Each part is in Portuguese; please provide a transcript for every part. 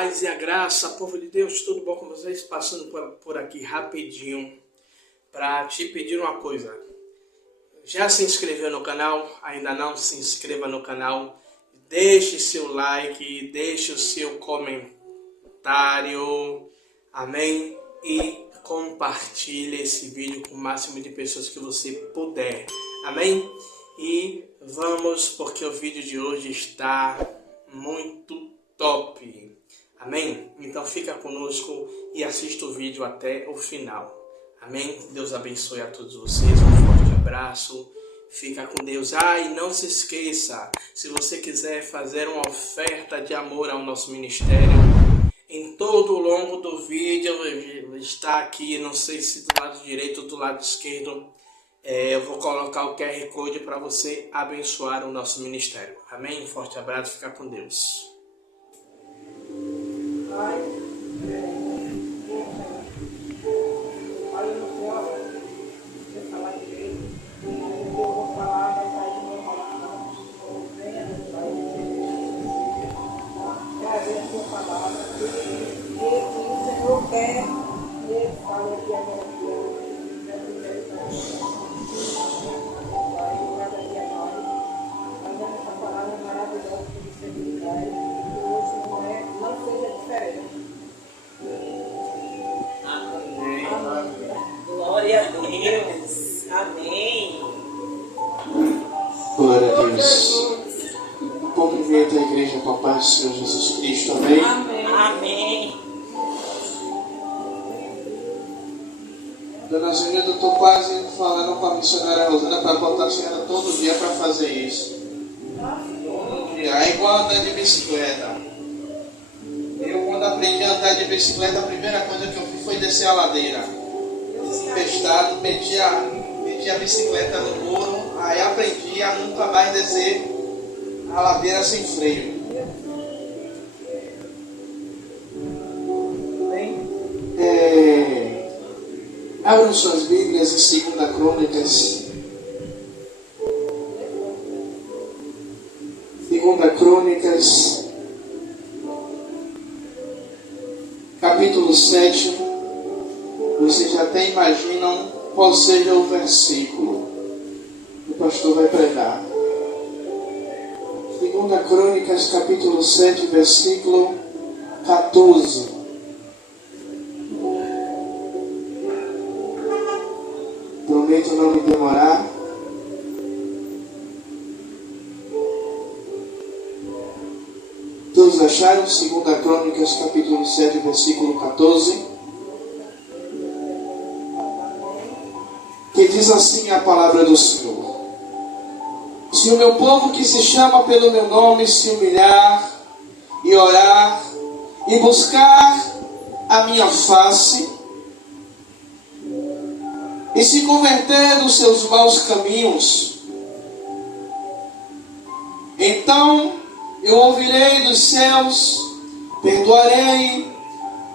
paz e a graça, povo de Deus, tudo bom com vocês? Passando por aqui rapidinho para te pedir uma coisa. Já se inscreveu no canal? Ainda não? Se inscreva no canal, deixe seu like, deixe o seu comentário, amém? E compartilhe esse vídeo com o máximo de pessoas que você puder, amém? E vamos, porque o vídeo de hoje está muito top, amém? Então fica conosco e assista o vídeo até o final, amém? Deus abençoe a todos vocês, um forte abraço, fica com Deus. E não se esqueça, se você quiser fazer uma oferta de amor ao nosso ministério, em todo o longo do vídeo está aqui, não sei se do lado direito ou do lado esquerdo, eu vou colocar o QR Code para você abençoar o nosso ministério. Amém? Forte abraço, fica com Deus. Glória a Deus. Amém. Glória a Deus. Cumprimento a igreja com a paz do Senhor Jesus Cristo. Amém. Amém. Amém. Dona Zunilda, eu estou quase falando com a missionária Rosana para botar a senhora todo dia para fazer isso. Todo dia. É igual andar de bicicleta. Eu, quando aprendi a andar de bicicleta, a primeira coisa que eu fiz foi descer a ladeira. Empestado, meti a bicicleta no muro, aí aprendi a nunca mais descer a ladeira sem freio. Abram suas Bíblias em 2 Crônicas. 2 Crônicas, capítulo 7. Vocês já até imaginam qual seja o versículo que o pastor vai pregar. 2 Crônicas, capítulo 7, versículo 14. Prometo não me demorar. Todos acharam? 2 Crônicas, capítulo 7, versículo 14. Que diz assim a palavra do Senhor: se o meu povo que se chama pelo meu nome se humilhar e orar e buscar a minha face e se converter dos seus maus caminhos, então eu ouvirei dos céus, perdoarei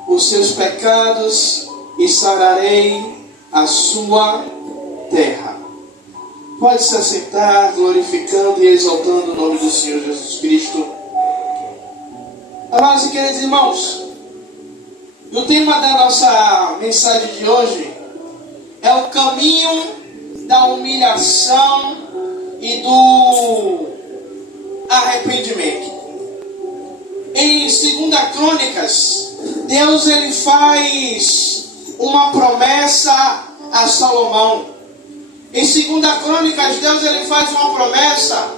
os seus pecados e sararei a sua terra. Pode se assentar, glorificando e exaltando o nome do Senhor Jesus Cristo. Amados e queridos irmãos, o tema da nossa mensagem de hoje é o caminho da humilhação e do arrependimento. Em 2 Crônicas, Deus ele faz uma promessa a Salomão. Em 2 Crônicas, Deus ele faz uma promessa,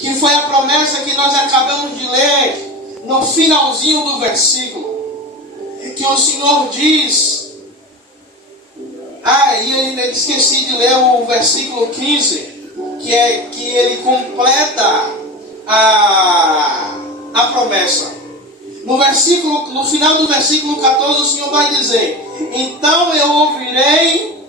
que foi a promessa que nós acabamos de ler no finalzinho do versículo, que o Senhor diz, e eu esqueci de ler o versículo 15, que ele completa a promessa. No final do versículo 14, o Senhor vai dizer: então eu ouvirei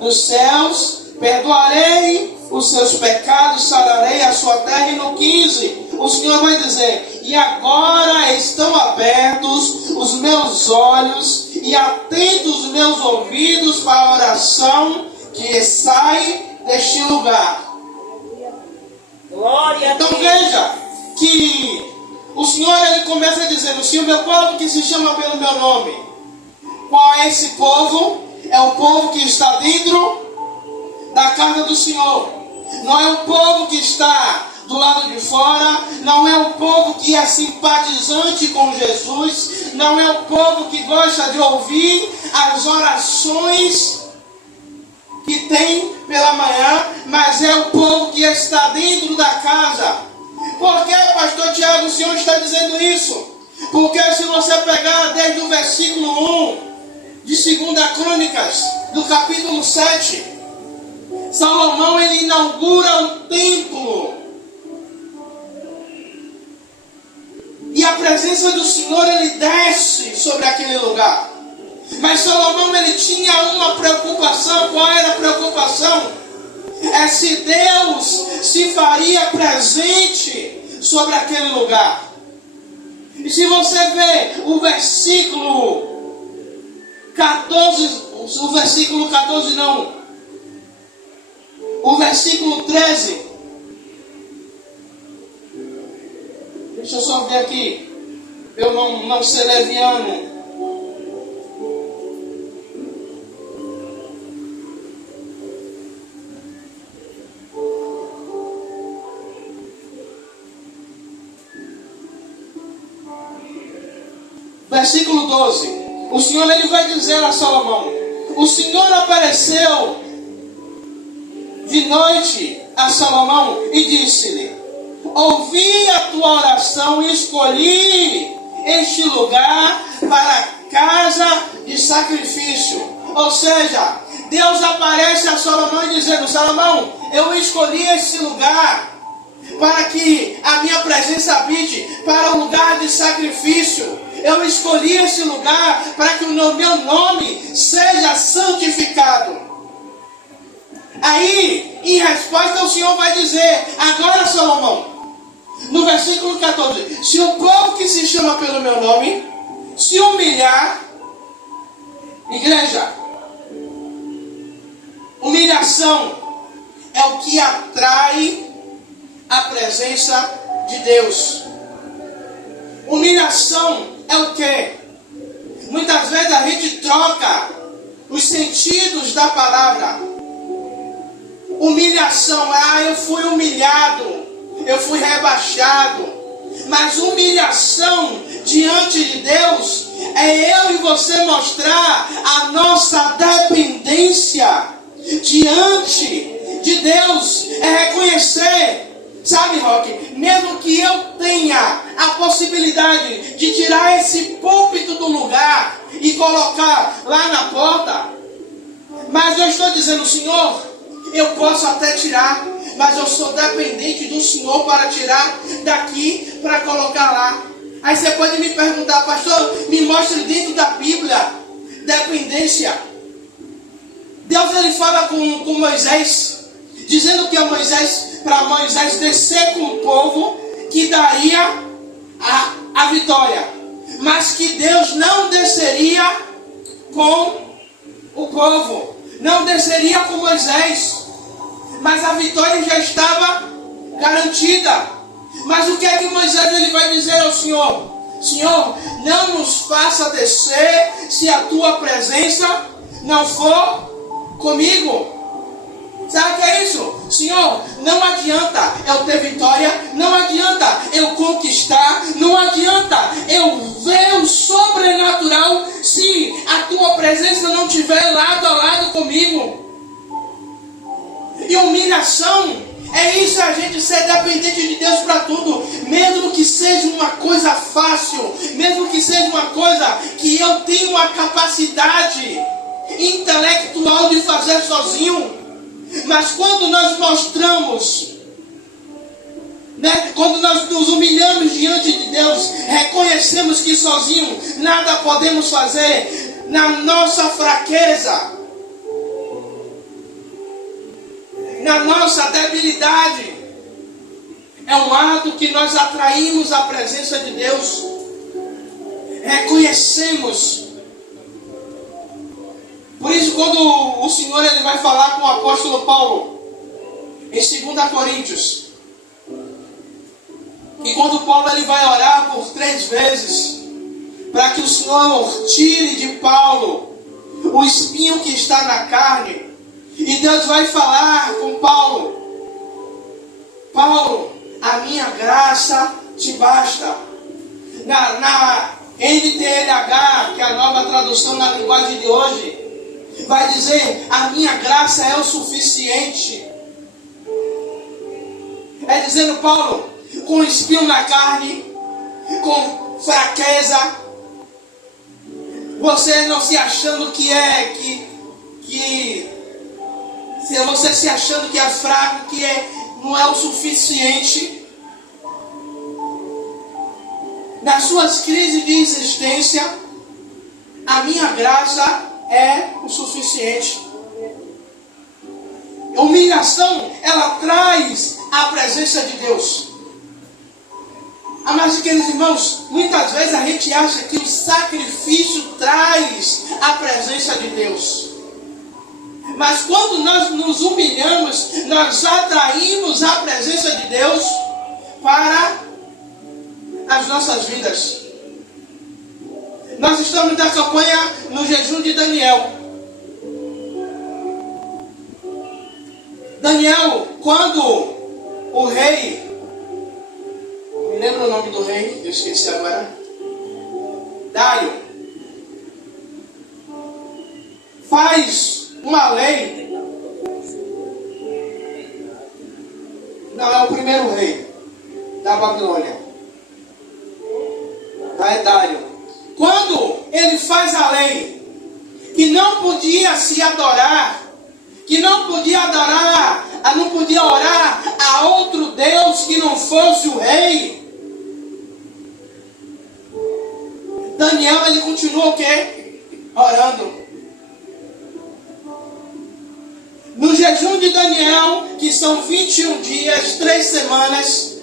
dos céus, perdoarei os seus pecados, sararei a sua terra. E no 15, o Senhor vai dizer: e agora estão abertos os meus olhos e atentos os meus ouvidos para a oração que sai deste lugar. Glória a Deus. Então veja que o Senhor ele começa dizendo: se o meu povo que se chama pelo meu nome. Qual é esse povo? É o povo que está dentro da casa do Senhor. Não é o povo que está do lado de fora, não é o povo que é simpatizante com Jesus, não é o povo que gosta de ouvir as orações que tem pela manhã, mas é o povo que está dentro da casa. Por que, pastor Tiago, o Senhor está dizendo isso? Porque se você pegar desde o versículo 1 de 2 Crônicas, do capítulo 7, Salomão ele inaugura o templo. E a presença do Senhor ele desce sobre aquele lugar. Mas Salomão ele tinha uma preocupação. Qual era a preocupação? É se Deus se faria presente sobre aquele lugar. E se você vê o versículo 14, o versículo 14 não, o versículo 13, deixa eu só ver aqui, eu não ser leviano. Versículo 12. O Senhor ele vai dizer a Salomão: o Senhor apareceu de noite a Salomão e disse-lhe: ouvi a tua oração e escolhi este lugar para casa de sacrifício. Ou seja, Deus aparece a Salomão dizendo: Salomão, eu escolhi este lugar para que a minha presença habite, para um lugar de sacrifício. Eu escolhi esse lugar para que o meu nome seja santificado. Aí, em resposta, o Senhor vai dizer: agora, Salomão, no versículo 14, se o povo que se chama pelo meu nome se humilhar, igreja, humilhação é o que atrai a presença de Deus. Humilhação é o que? Muitas vezes a gente troca os sentidos da palavra. Humilhação, eu fui humilhado, eu fui rebaixado. Mas humilhação diante de Deus é eu e você mostrar a nossa dependência diante de Deus. É reconhecer, sabe, Roque, mesmo que eu tenha a possibilidade de tirar esse púlpito do lugar e colocar lá na porta, mas eu estou dizendo: Senhor, eu posso até tirar, mas eu sou dependente do Senhor para tirar daqui para colocar lá. Aí você pode me perguntar: pastor, me mostre dentro da Bíblia dependência. Deus ele fala com Moisés, dizendo que para Moisés descer com o povo, que daria a vitória, mas que Deus não desceria com o povo, não desceria com Moisés, mas a vitória já estava garantida. Mas o que é que Moisés ele vai dizer ao Senhor? Senhor, não nos faça descer se a tua presença não for comigo. Sabe o que é isso? Senhor, não adianta eu ter vitória, não adianta eu conquistar, não adianta eu ver o sobrenatural se a tua presença não estiver lado a lado comigo. E humilhação é isso, a gente ser dependente de Deus para tudo, mesmo que seja uma coisa fácil, mesmo que seja uma coisa que eu tenho uma capacidade intelectual de fazer sozinho. Mas quando nós mostramos, quando nós nos humilhamos diante de Deus, reconhecemos que sozinho nada podemos fazer, na nossa fraqueza, na nossa debilidade, é um ato que nós atraímos a presença de Deus. Reconhecemos. Por isso, quando o Senhor ele vai falar com o apóstolo Paulo, em 2 Coríntios, E quando Paulo ele vai orar por 3 vezes, para que o Senhor tire de Paulo o espinho que está na carne, e Deus vai falar com Paulo: Paulo, a minha graça te basta. Na NTLH, que é a nova tradução na linguagem de hoje, vai dizer: a minha graça é o suficiente. É dizendo, Paulo, com espinho na carne, com fraqueza, você não se achando você se achando que é fraco, não é o suficiente. Nas suas crises de existência, a minha graça é o suficiente. A humilhação, ela traz a presença de Deus. Mas, queridos irmãos, muitas vezes a gente acha que o sacrifício traz a presença de Deus. Mas quando nós nos humilhamos, nós atraímos a presença de Deus para as nossas vidas. Nós estamos na campanha no jejum de Daniel. Daniel, quando o rei, me lembra o nome do rei? Eu esqueci agora. Dário faz uma lei. Não, é o primeiro rei da Babilônia. É Dário. Quando ele faz a lei que não podia se adorar, que não podia adorar, não podia orar a outro Deus que não fosse o rei, Daniel, ele continua o quê? Orando. No jejum de Daniel, que são 21 dias, 3 semanas,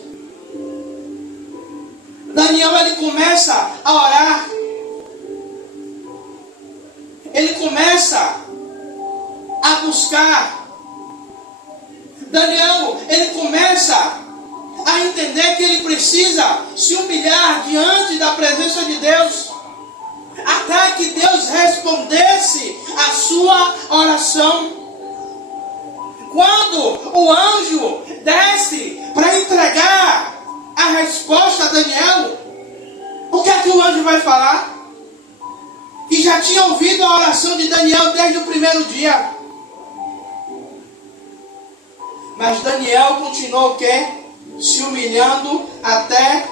Daniel, ele começa a orar. Ele começa a buscar. Daniel, ele começa a entender que ele precisa se humilhar diante da presença de Deus, até que Deus respondesse a sua oração. Quando o anjo desce para entregar a resposta a Daniel, o que é que o anjo vai falar? Que já tinha ouvido a oração de Daniel desde o primeiro dia. Mas Daniel continuou o quê? Se humilhando até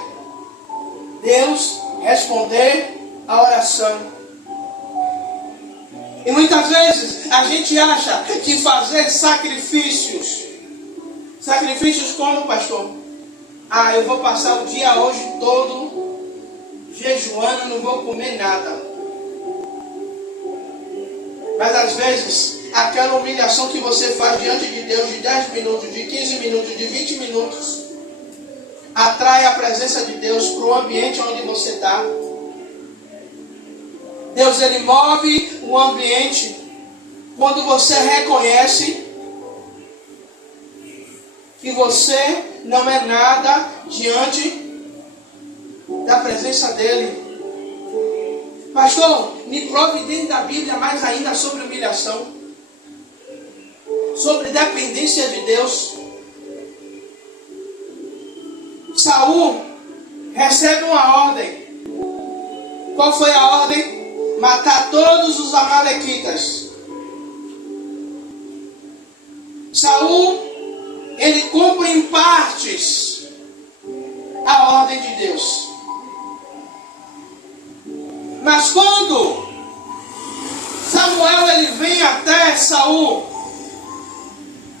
Deus responder a oração. E muitas vezes a gente acha que fazer sacrifícios como, pastor? Eu vou passar o dia hoje todo jejuando, não vou comer nada. Mas às vezes, aquela humilhação que você faz diante de Deus de 10 minutos, de 15 minutos, de 20 minutos, atrai a presença de Deus para o ambiente onde você está. Deus, ele move o ambiente quando você reconhece que você não é nada diante da presença dele. Pastor, me prove dentro da Bíblia mais ainda sobre humilhação, sobre dependência de Deus. Saul recebe uma ordem. Qual foi a ordem? Matar todos os amalequitas. Saul, ele cumpre em partes a ordem de Deus. Mas quando Samuel ele vem até Saul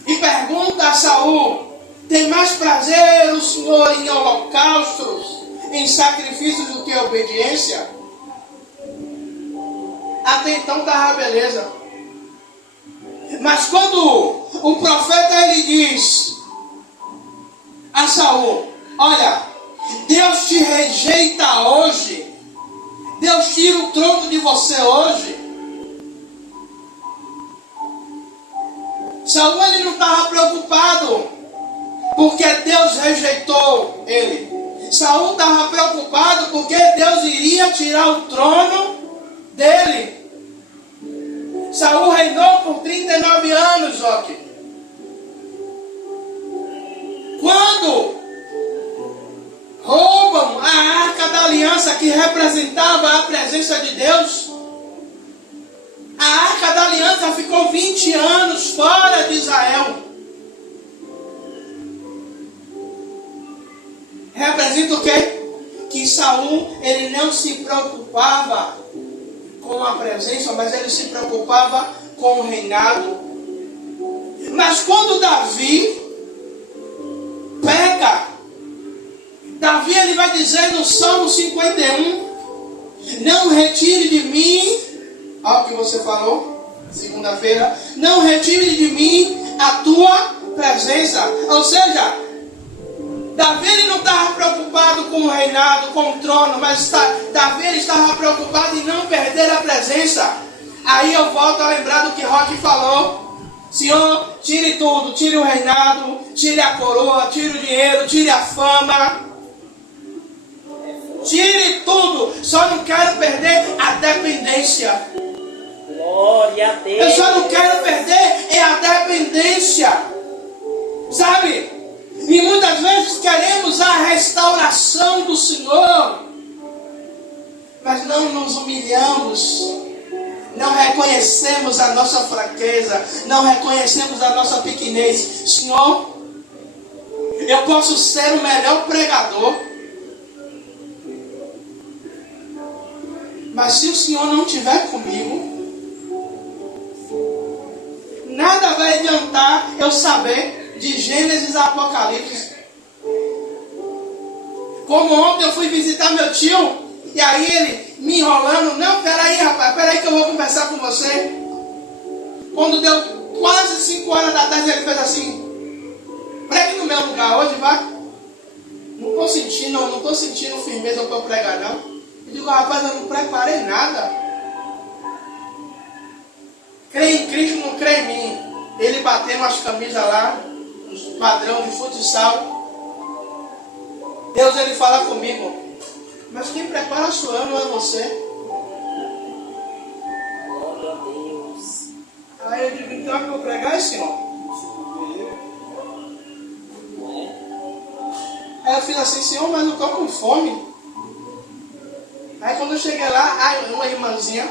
e pergunta a Saul: tem mais prazer o Senhor em holocaustos, em sacrifícios, do que obediência? Até então estava beleza. Mas quando o profeta ele diz a Saul: olha, Deus te rejeita hoje, Deus tira o trono de você hoje. Saul ele não estava preocupado porque Deus rejeitou ele. Saul estava preocupado porque Deus iria tirar o trono dele. Saul reinou por 39 anos, Joque. Quando roubam a Arca da Aliança que representava a presença de Deus, a Arca da Aliança ficou 20 anos fora de Israel. Representa o quê? Que Saul, ele não se preocupava com a presença, mas ele se preocupava com o reinado. Mas quando Davi peca, Davi ele vai dizer no Salmo 51, não retire de mim, olha o que você falou segunda-feira, não retire de mim a tua presença. Ou seja, Davi ele não estava preocupado com o reinado, com o trono, mas Davi ele estava preocupado em não perder a presença. Aí eu volto a lembrar do que Roque falou. Senhor, tire tudo, tire o reinado, tire a coroa, tire o dinheiro, tire a fama. Tire tudo, só não quero perder a dependência. Glória a Deus. Eu só não quero perder a dependência. Sabe? E muitas vezes queremos a restauração do Senhor, mas não nos humilhamos, não reconhecemos a nossa fraqueza, não reconhecemos a nossa pequenez. Senhor, eu posso ser o melhor pregador, mas se o Senhor não estiver comigo, nada vai adiantar eu saber de Gênesis a Apocalipse. Como ontem eu fui visitar meu tio, e aí ele me enrolando, não, peraí rapaz, peraí que eu vou conversar com você. Quando deu quase 5 horas da tarde, ele fez assim, pregue no meu lugar hoje, vai. Não estou sentindo firmeza para eu pregar não. Eu digo, rapaz, eu não preparei nada. Crê em Cristo, não crê em mim. Ele bateu umas camisas lá, os padrão de futsal. Deus ele fala comigo, mas quem prepara sou eu, não é você. Glória a Deus. Aí eu digo, então é que eu vou pregar, Senhor? Aí eu fiz assim, Senhor, mas eu estou com fome. Aí quando eu cheguei lá, aí uma irmãzinha,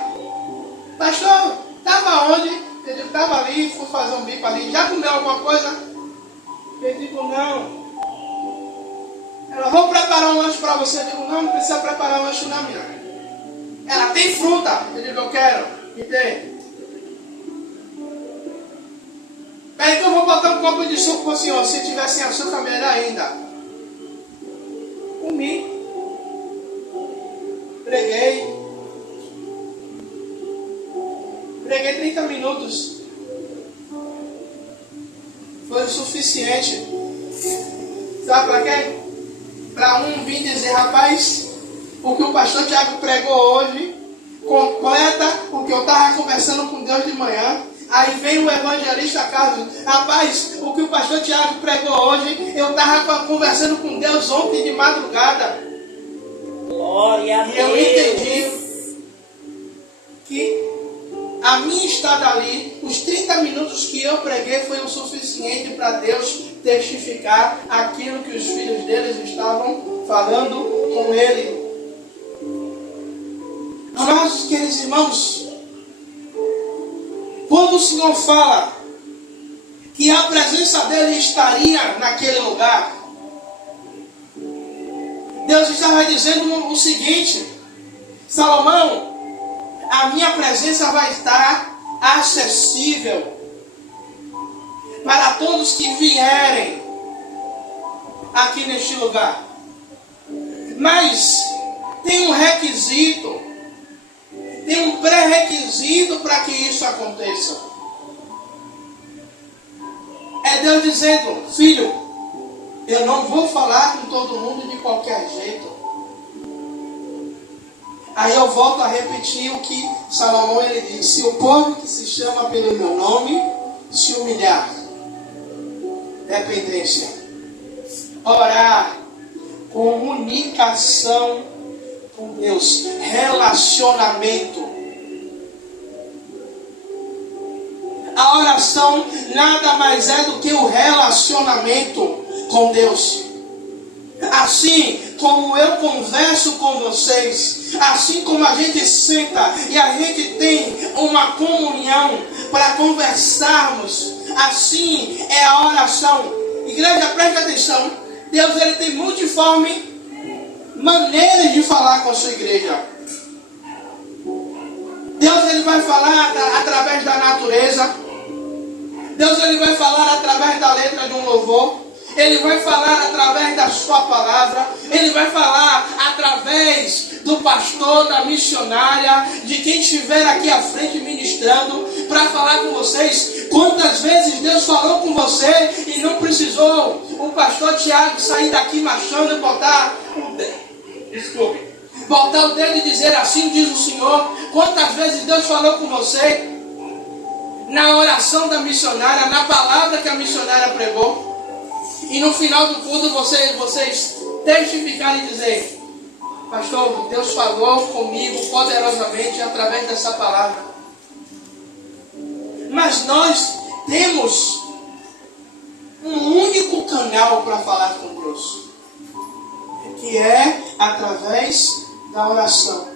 pastor, estava onde? Eu digo, estava ali, fui fazer um bico ali, já comeu alguma coisa? Eu digo, não. Ela, vou preparar um lanche para você. Eu digo, não precisa preparar um lanche não, minha. Ela, tem fruta? Eu digo, eu quero. Me dê. Peraí que eu vou botar um copo de suco para o senhor. Se tiver sem açúcar, melhor ainda. Comi. Preguei 30 minutos. Foi o suficiente. Sabe para quê? Para um vir dizer, rapaz, o que o pastor Tiago pregou hoje completa o que eu estava conversando com Deus de manhã. Aí vem o evangelista Carlos, rapaz, o que o pastor Tiago pregou hoje, eu estava conversando com Deus ontem de madrugada. Glória a Deus. E eu entendi que a minha estada ali, os 30 minutos que eu preguei foi o suficiente para Deus testificar aquilo que os filhos deles estavam falando com ele. Amados, queridos irmãos, quando o Senhor fala que a presença dele estaria naquele lugar, Deus estava dizendo o seguinte, Salomão, a minha presença vai estar acessível para todos que vierem aqui neste lugar. Mas tem um requisito, tem um pré-requisito para que isso aconteça. É Deus dizendo, filho, eu não vou falar com todo mundo de qualquer jeito. Aí eu volto a repetir o que Salomão ele disse, se o povo que se chama pelo meu nome se humilhar, dependência, orar, comunicação com Deus, relacionamento. A oração nada mais é do que o relacionamento com Deus. Assim como eu converso com vocês, assim como a gente senta e a gente tem uma comunhão para conversarmos, assim é a oração. Igreja, preste atenção. Deus ele tem multiforme maneiras de falar com a sua igreja. Deus ele vai falar através da natureza. Deus ele vai falar através da letra de um louvor. Ele vai falar através da sua palavra. Ele vai falar através do pastor, da missionária, de quem estiver aqui à frente ministrando, para falar com vocês. Quantas vezes Deus falou com você e não precisou o pastor Tiago sair daqui marchando e botar o dedo e dizer assim diz o Senhor. Quantas vezes Deus falou com você na oração da missionária, na palavra que a missionária pregou, e no final do culto vocês testificarem e dizer: pastor, Deus falou comigo poderosamente através dessa palavra. Mas nós temos um único canal para falar com Deus, que é através da oração.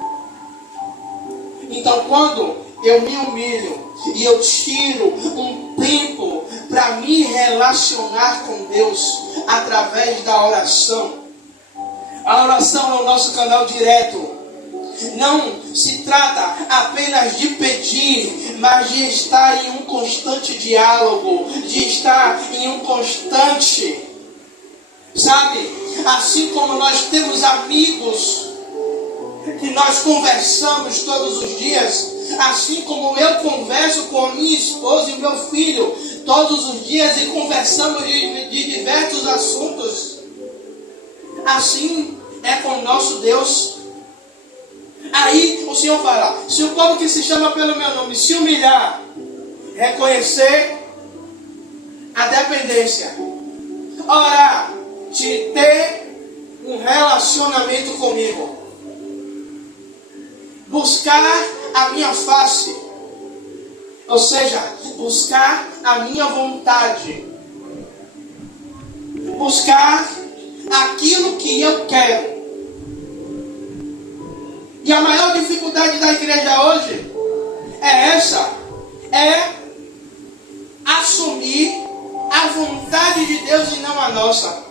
Então, quando eu me humilho e eu tiro um tempo para me relacionar com Deus através da oração, a oração é o nosso canal direto. Não se trata apenas de pedir, mas de estar em um constante diálogo, de estar em um constante, sabe? Assim como nós temos amigos que nós conversamos todos os dias, assim como eu converso com a minha esposa e meu filho todos os dias e conversamos de diversos assuntos, assim é com o nosso Deus. Aí o Senhor fala: se o povo que se chama pelo meu nome se humilhar, reconhecer a dependência, orar, de ter um relacionamento comigo, buscar a minha face, ou seja, buscar a minha vontade, buscar aquilo que eu quero. E a maior dificuldade da igreja hoje é essa, é assumir a vontade de Deus e não a nossa.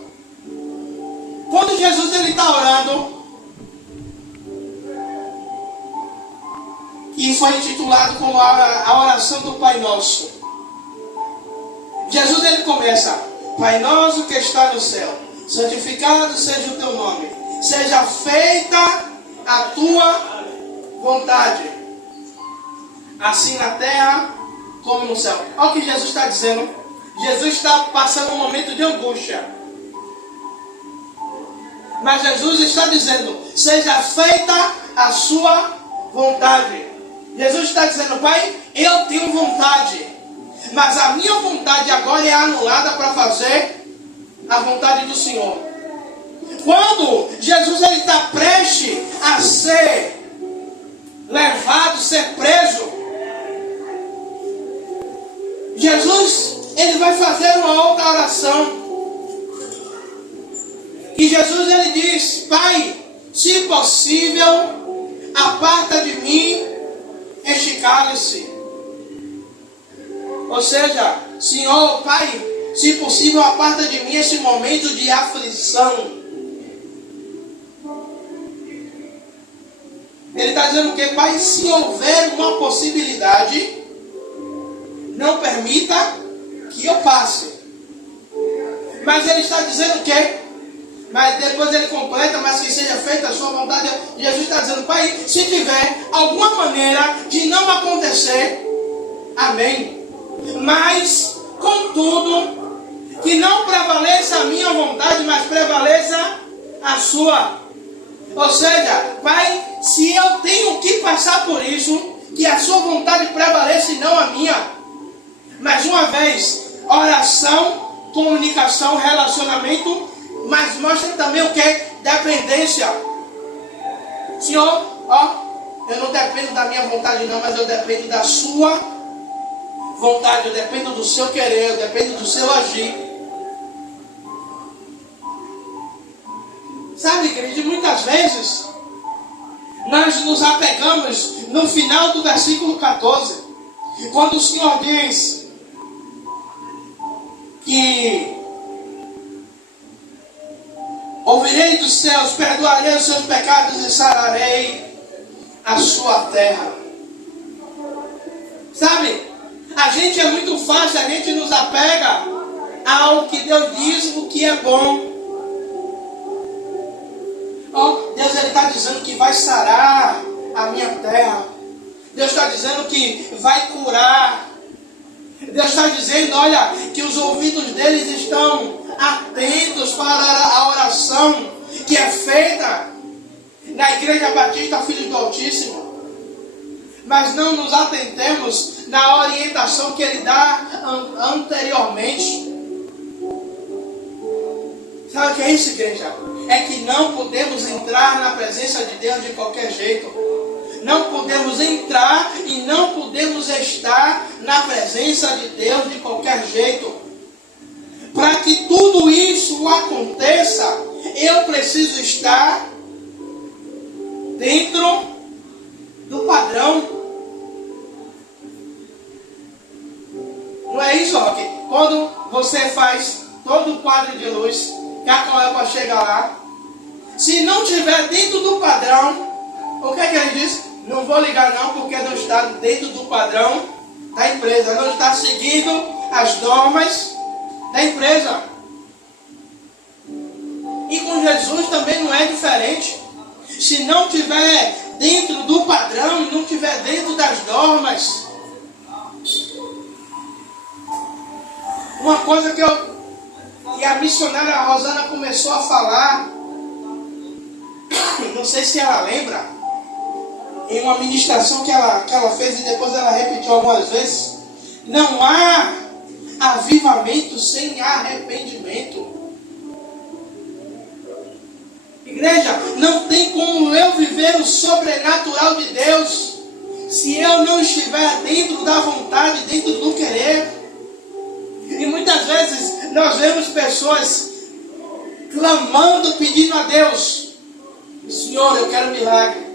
Quando Jesus ele está orando, e foi intitulado como a oração do Pai Nosso, Jesus ele começa: Pai nosso que está no céu, santificado seja o teu nome, seja feita a tua vontade, assim na terra como no céu. Olha o que Jesus está dizendo. Jesus está passando um momento de angústia, mas Jesus está dizendo: seja feita a sua vontade. Jesus está dizendo: Pai, eu tenho vontade, mas a minha vontade agora é anulada para fazer a vontade do Senhor. Quando Jesus ele está prestes a ser levado, ser preso, Jesus ele vai fazer uma outra oração. E Jesus ele diz: Pai, se possível, aparta de mim este cálice. Ou seja, Senhor, Pai, se possível, aparta de mim esse momento de aflição. Ele está dizendo que, Pai, se houver uma possibilidade, não permita que eu passe. Mas ele está dizendo que, mas depois ele completa: mas que seja feita a sua vontade. Jesus está dizendo: Pai, se tiver alguma maneira de não acontecer, amém. Mas, contudo, que não prevaleça a minha vontade, mas prevaleça a sua. Ou seja, Pai, se eu tenho que passar por isso, que a sua vontade prevaleça e não a minha. Mais uma vez, oração, comunicação, relacionamento, mas mostra também o que? Dependência. Senhor, eu não dependo da minha vontade não, mas eu dependo da sua vontade, eu dependo do seu querer, eu dependo do seu agir. Sabe, igreja, muitas vezes nós nos apegamos no final do versículo 14, quando o Senhor diz que ouvirei dos céus, perdoarei os seus pecados e sararei a sua terra. Sabe, a gente é muito fácil, a gente nos apega ao que Deus diz, o que é bom. Deus está dizendo que vai sarar a minha terra. Deus está dizendo que vai curar. Deus está dizendo, olha, que os ouvidos deles estão atentos para a oração que é feita na Igreja Batista Filhos do Altíssimo. Mas não nos atentemos na orientação que Ele dá anteriormente. Sabe o que é isso, igreja? É que não podemos entrar na presença de Deus de qualquer jeito. Não podemos entrar e não podemos estar na presença de Deus de qualquer jeito. Para que tudo isso aconteça, eu preciso estar dentro do padrão. Não é isso, Roque? Quando você faz todo o quadro de luz, que a colepa chega lá, se não estiver dentro do padrão, o que é que ele diz? Não vou ligar não, porque não está dentro do padrão da empresa, não está seguindo as normas da empresa. E com Jesus também não é diferente. Se não estiver dentro do padrão, não estiver dentro das normas, uma coisa que a missionária Rosana começou a falar, não sei se ela lembra, em uma ministração que ela fez e depois ela repetiu algumas vezes: não há avivamento sem arrependimento. Igreja, não tem como eu viver o sobrenatural de Deus se eu não estiver dentro da vontade, dentro do querer. E muitas vezes nós vemos pessoas clamando, pedindo a Deus: Senhor, eu quero milagre.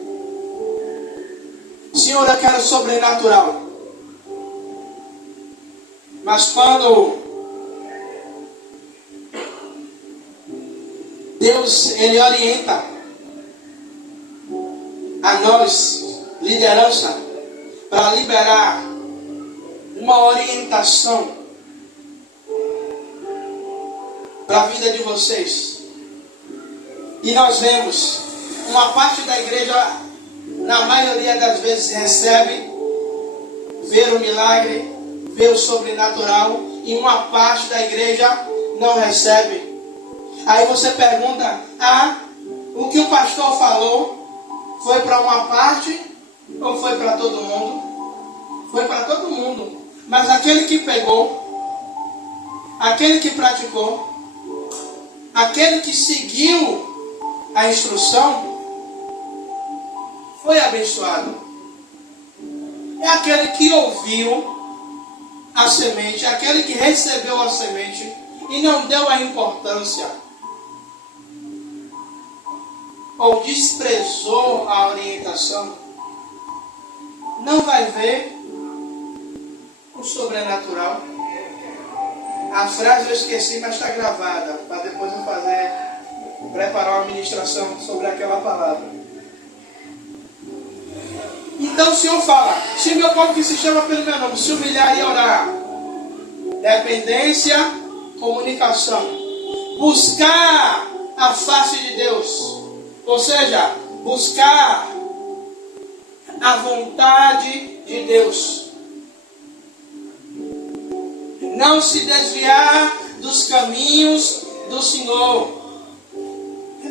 Senhor, eu quero sobrenatural. Mas quando Deus, Ele orienta a nós, liderança, para liberar uma orientação para a vida de vocês. E nós vemos uma parte da igreja, na maioria das vezes, recebe, vê o milagre, vê o sobrenatural, e uma parte da igreja não recebe. Aí você pergunta: o que o pastor falou foi para uma parte ou foi para todo mundo? Foi para todo mundo. Mas aquele que pegou, aquele que praticou, aquele que seguiu a instrução, foi abençoado. É aquele que ouviu a semente, é aquele que recebeu a semente e não deu a importância, ou desprezou a orientação, não vai ver o sobrenatural. A frase eu esqueci, mas está gravada, para depois eu preparar uma ministração sobre aquela palavra. Então o Senhor fala: se meu povo que se chama pelo meu nome se humilhar e orar, dependência, comunicação, buscar a face de Deus, ou seja, buscar a vontade de Deus, não se desviar dos caminhos do Senhor.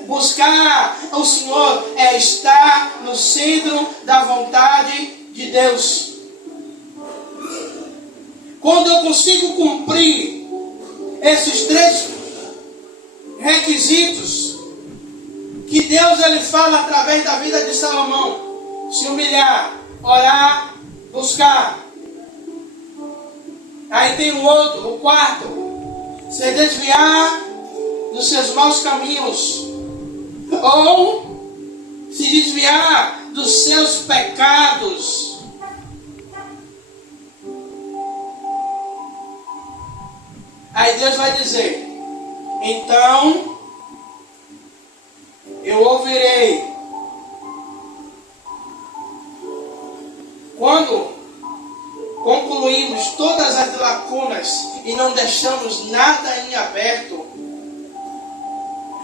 Buscar o Senhor é estar no centro da vontade de Deus. Quando eu consigo cumprir esses 3 requisitos, que Deus ele fala através da vida de Salomão. Se humilhar, orar, buscar. Aí tem o outro, o quarto. Se desviar dos seus maus caminhos. Ou se desviar dos seus pecados. Aí Deus vai dizer: então eu ouvirei. Quando concluímos todas as lacunas e não deixamos nada em aberto,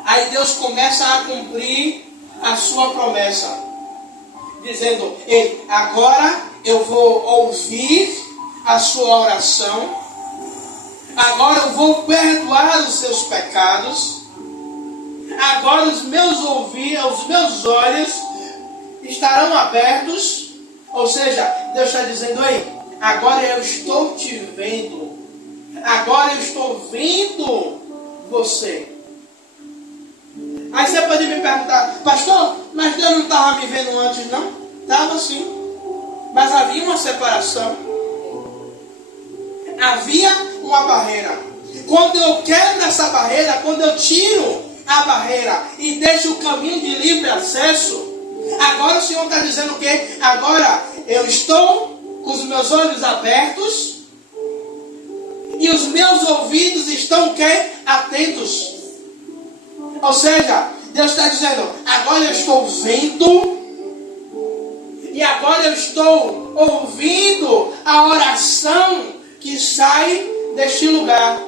aí Deus começa a cumprir a sua promessa, dizendo: ei, agora eu vou ouvir a sua oração, agora eu vou perdoar os seus pecados, agora os meus ouvidos, os meus olhos estarão abertos. Ou seja, Deus está dizendo: ei, agora eu estou te vendo, agora eu estou vendo você. Aí você pode me perguntar: pastor, mas Deus não estava me vendo antes, não? Estava sim, mas havia uma separação, havia uma barreira. Quando eu quebro essa barreira, quando eu tiro a barreira e deixo o caminho de livre acesso, agora o Senhor está dizendo o quê? Agora eu estou com os meus olhos abertos e os meus ouvidos estão o quê? Atentos. Ou seja, Deus está dizendo: agora eu estou vendo e agora eu estou ouvindo a oração que sai deste lugar.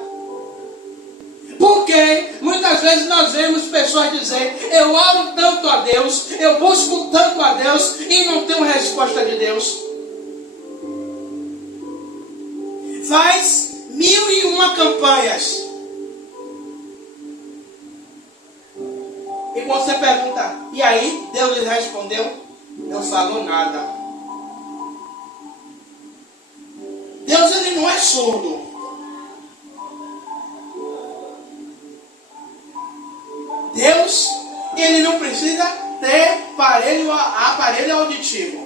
Porque muitas vezes nós vemos pessoas dizer: eu oro tanto a Deus, eu busco tanto a Deus e não tenho resposta de Deus. Faz 1001 campanhas. E quando você pergunta: e aí, Deus lhe respondeu? Não falou nada. Deus ele não é surdo. Deus, ele não precisa ter aparelho auditivo.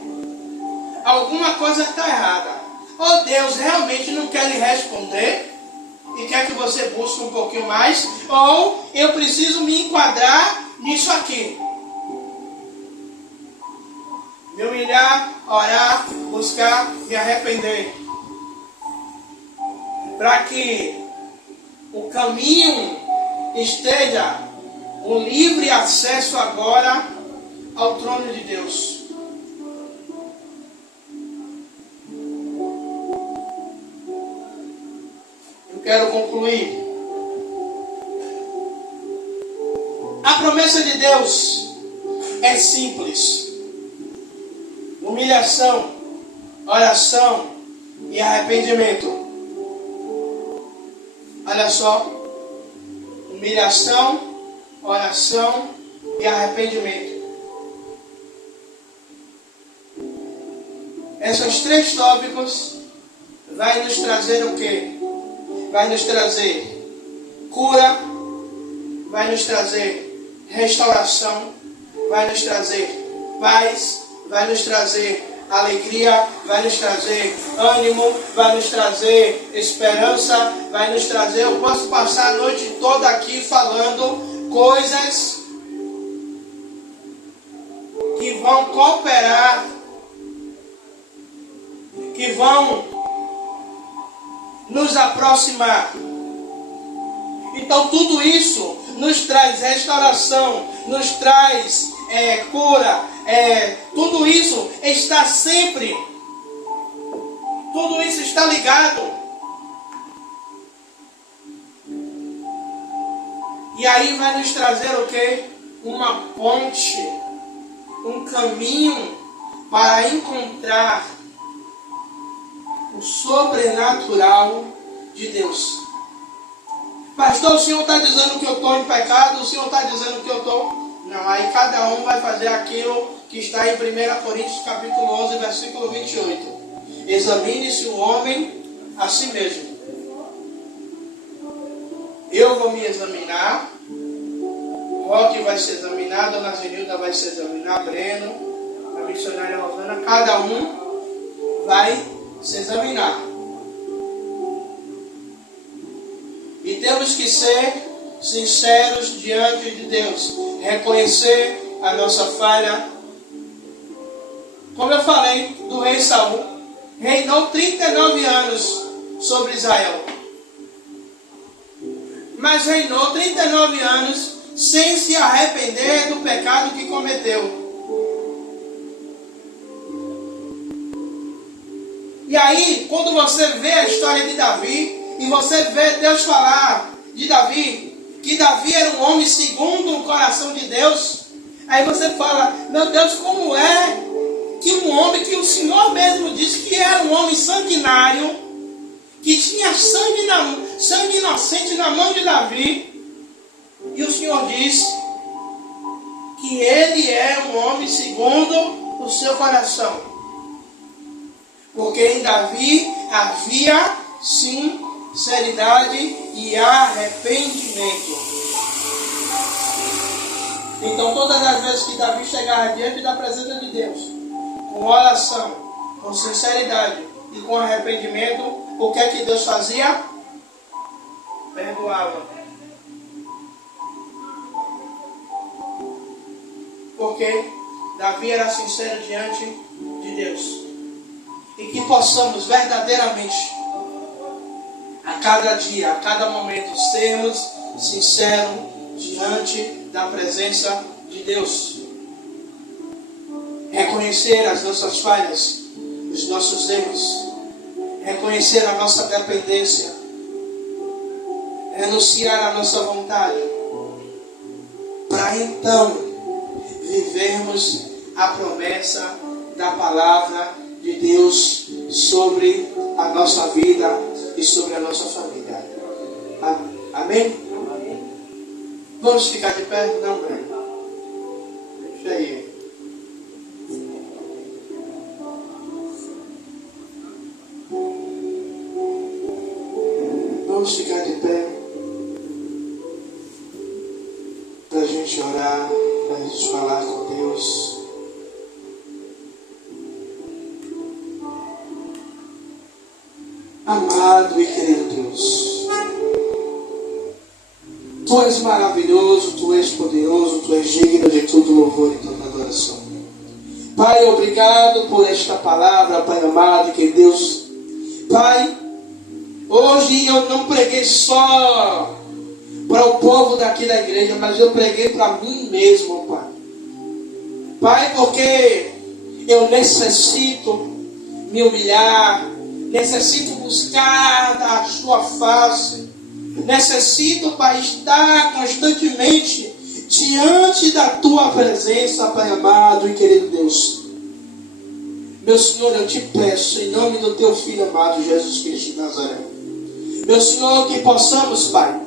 Alguma coisa está errada. Ou Deus realmente não quer lhe responder e quer que você busque um pouquinho mais, ou eu preciso me enquadrar nisso aqui. Me humilhar, orar, buscar, me arrepender. Para que o caminho esteja o livre acesso agora ao trono de Deus. Eu quero concluir. A promessa de Deus é simples: humilhação, oração e arrependimento. Olha só: humilhação, oração e arrependimento. Esses 3 tópicos vai nos trazer o quê? Vai nos trazer cura, vai nos trazer restauração, vai nos trazer paz, vai nos trazer alegria, vai nos trazer ânimo, vai nos trazer esperança, vai nos trazer... Eu posso passar a noite toda aqui falando coisas que vão cooperar, que vão nos aproximar. Então tudo isso nos traz restauração, nos traz cura, tudo isso está sempre, tudo isso está ligado. E aí vai nos trazer o quê? Uma ponte, um caminho para encontrar o sobrenatural de Deus. Pastor, o Senhor está dizendo que eu estou em pecado? O Senhor está dizendo que eu estou... Não, aí cada um vai fazer aquilo que está em 1 Coríntios capítulo 11, versículo 28. Examine-se o homem a si mesmo. Eu vou me examinar, Roque vai se examinar, a dona Zenilda vai se examinar, Breno, a missionária Rosana, cada um vai se examinar. E temos que ser sinceros diante de Deus, reconhecer a nossa falha. Como eu falei do rei Saul, reinou 39 anos sobre Israel, mas reinou 39 anos sem se arrepender do pecado que cometeu. E aí, quando você vê a história de Davi, e você vê Deus falar de Davi, que Davi era um homem segundo o coração de Deus, aí você fala, meu Deus, como é que um homem que o Senhor mesmo disse que era um homem sanguinário, que tinha sangue inocente na mão de Davi, e o Senhor diz que ele é um homem segundo o seu coração. Porque em Davi havia sinceridade e arrependimento. Então todas as vezes que Davi chegava diante da presença de Deus, com oração, com sinceridade e com arrependimento, o que é que Deus fazia? Perdoava. Porque Davi era sincero diante de Deus. E que possamos verdadeiramente, a cada dia, a cada momento, sermos sinceros diante da presença de Deus. Reconhecer as nossas falhas, os nossos erros, reconhecer a nossa dependência, renunciar à nossa vontade, para então vivermos a promessa da palavra de Deus sobre a nossa vida e sobre a nossa família. Amém? Vamos ficar de pé? Não, Breno. Deixa aí. Vamos ficar de pé para a gente orar, para a gente falar com Deus. Amado e querido Deus, Tu és maravilhoso, Tu és poderoso, Tu és digno de todo louvor e toda adoração. Pai, obrigado por esta palavra, Pai amado e querido Deus. Pai, hoje eu não preguei só para o povo daqui da igreja, mas eu preguei para mim mesmo, Pai. Pai, porque eu necessito me humilhar, necessito buscar a Sua face, necessito, Pai, estar constantemente diante da Tua presença, Pai amado e querido Deus. Meu Senhor, eu te peço, em nome do Teu Filho amado, Jesus Cristo de Nazaré, meu Senhor, que possamos, Pai,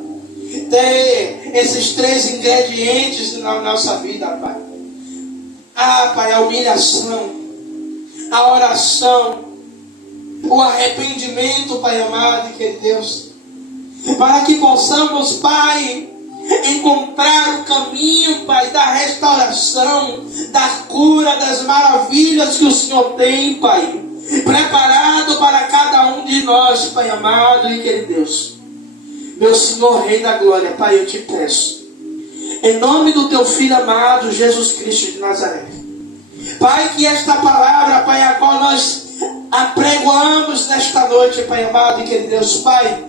ter esses 3 ingredientes na nossa vida, Pai. Pai, a humilhação, a oração, o arrependimento, Pai amado e querido Deus, para que possamos, Pai, encontrar o caminho, Pai, da restauração, da cura, das maravilhas que o Senhor tem, Pai, preparado para cada um de nós, Pai amado e querido Deus. Meu Senhor, Rei da Glória, Pai, eu te peço, em nome do Teu Filho amado, Jesus Cristo de Nazaré, Pai, que esta palavra, Pai, a qual nós apregoamos nesta noite, Pai amado e querido Deus, Pai,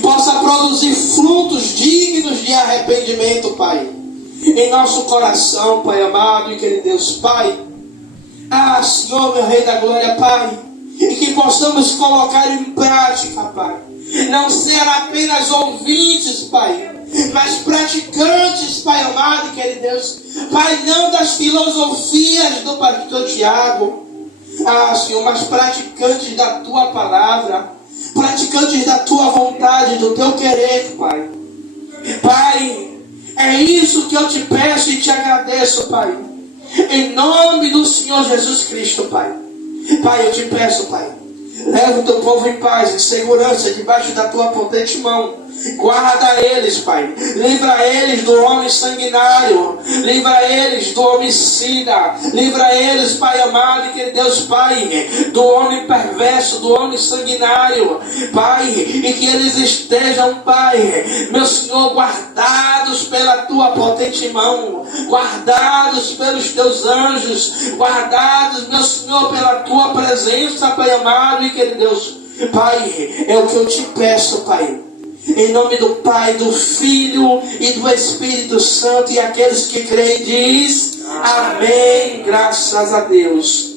possa produzir frutos dignos de arrependimento, Pai, em nosso coração, Pai amado e querido Deus, Pai. Senhor, meu Rei da Glória, Pai, e que possamos colocar em prática, Pai, não ser apenas ouvintes, Pai, mas praticantes, Pai amado e querido Deus, Pai, não das filosofias do pastor Tiago, Senhor, mas praticantes da Tua palavra, praticantes da Tua vontade, do Teu querer, Pai. Pai, é isso que eu te peço e te agradeço, Pai, em nome do Senhor Jesus Cristo, Pai. Pai, eu te peço, Pai, leva o Teu povo em paz, em segurança, debaixo da Tua potente mão, Guarda eles, Pai. Livra eles do homem sanguinário. Livra eles do homicida. Livra eles, Pai amado, que Deus, Pai, do homem perverso, do homem sanguinário, Pai, e que eles estejam, Pai, meu Senhor, guardados pela Tua potente mão, guardados pelos Teus anjos, guardados, meu Senhor, pela Tua presença, Pai amado e querido Deus. Pai, é o que eu te peço, Pai. Em nome do Pai, do Filho e do Espírito Santo, e aqueles que creem diz amém. Graças a Deus.